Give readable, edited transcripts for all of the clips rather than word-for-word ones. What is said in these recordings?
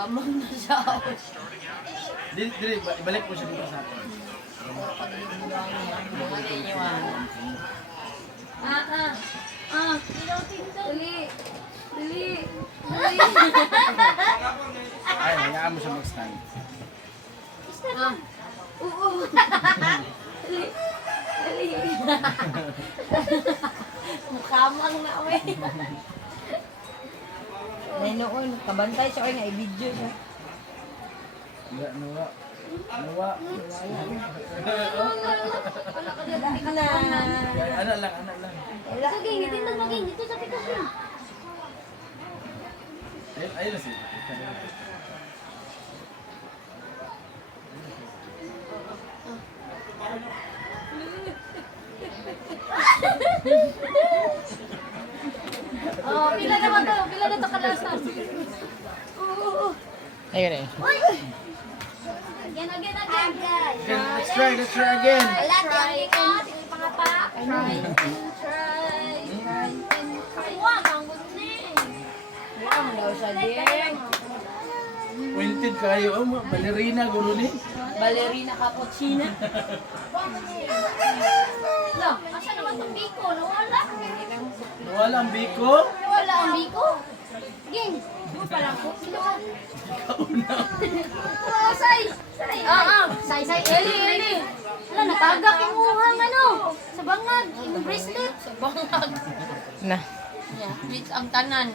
Kamang na siya. Dili, ibalik mo siya dito sa akin. Dali. Dali. Ay, hayaan mo siya mag-stand. Oo. Dali. Dali. Mukamang na ako eh. Noon, kabantay siya nga i-video siya. Nawa. Nawa. Dali na. Ano lang. Sige, hindi na maging. Dito sa pikasyon. Ayun na siya. Oh, pila naman to. Pila na to kalasan. Oo. Ayun eh. Again, guys. Let's try again. Wala, try and pangapa. Try. Wag, ang gusto Wag daw siya, Jeng. Pointed kayo. Ballerina, guro ni. Ballerina cappuccina. No, asa naman itong biko? Nawala. Nawala ang biko. Nawala ang biko. Ging, mo palang ko. Kauna. Oh, say. Say. Eli. Wala, natagak yung uhang ano. Sa bangag. Yung bracelet. Sa bangag. Na. Yeah, reach ang tanan.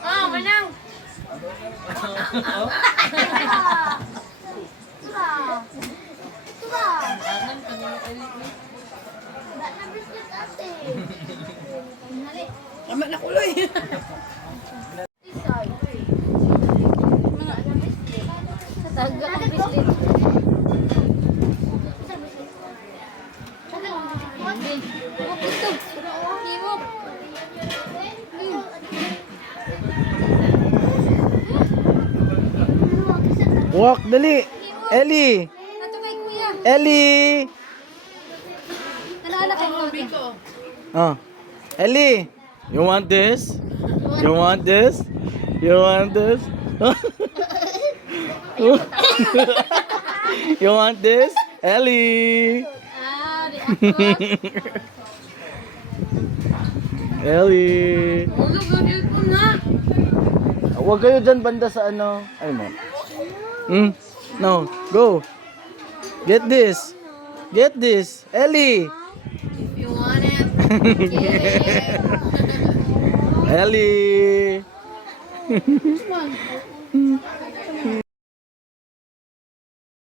Manang. Tama na kuloy. Taga ang bracelet. Walk, dali. Ellie. Ato kay kuya. Ellie. Nalala kay biko. Oh. Ellie. You want this? You want this? You want this? You want this? Ellie. Di ako. Ellie. Ulo ganyan ko na. Huwag kayo dyan banda sa ano. Ay mo. No. Go. Get this. Get this. Ellie. If you want it. Yeah. Ellie.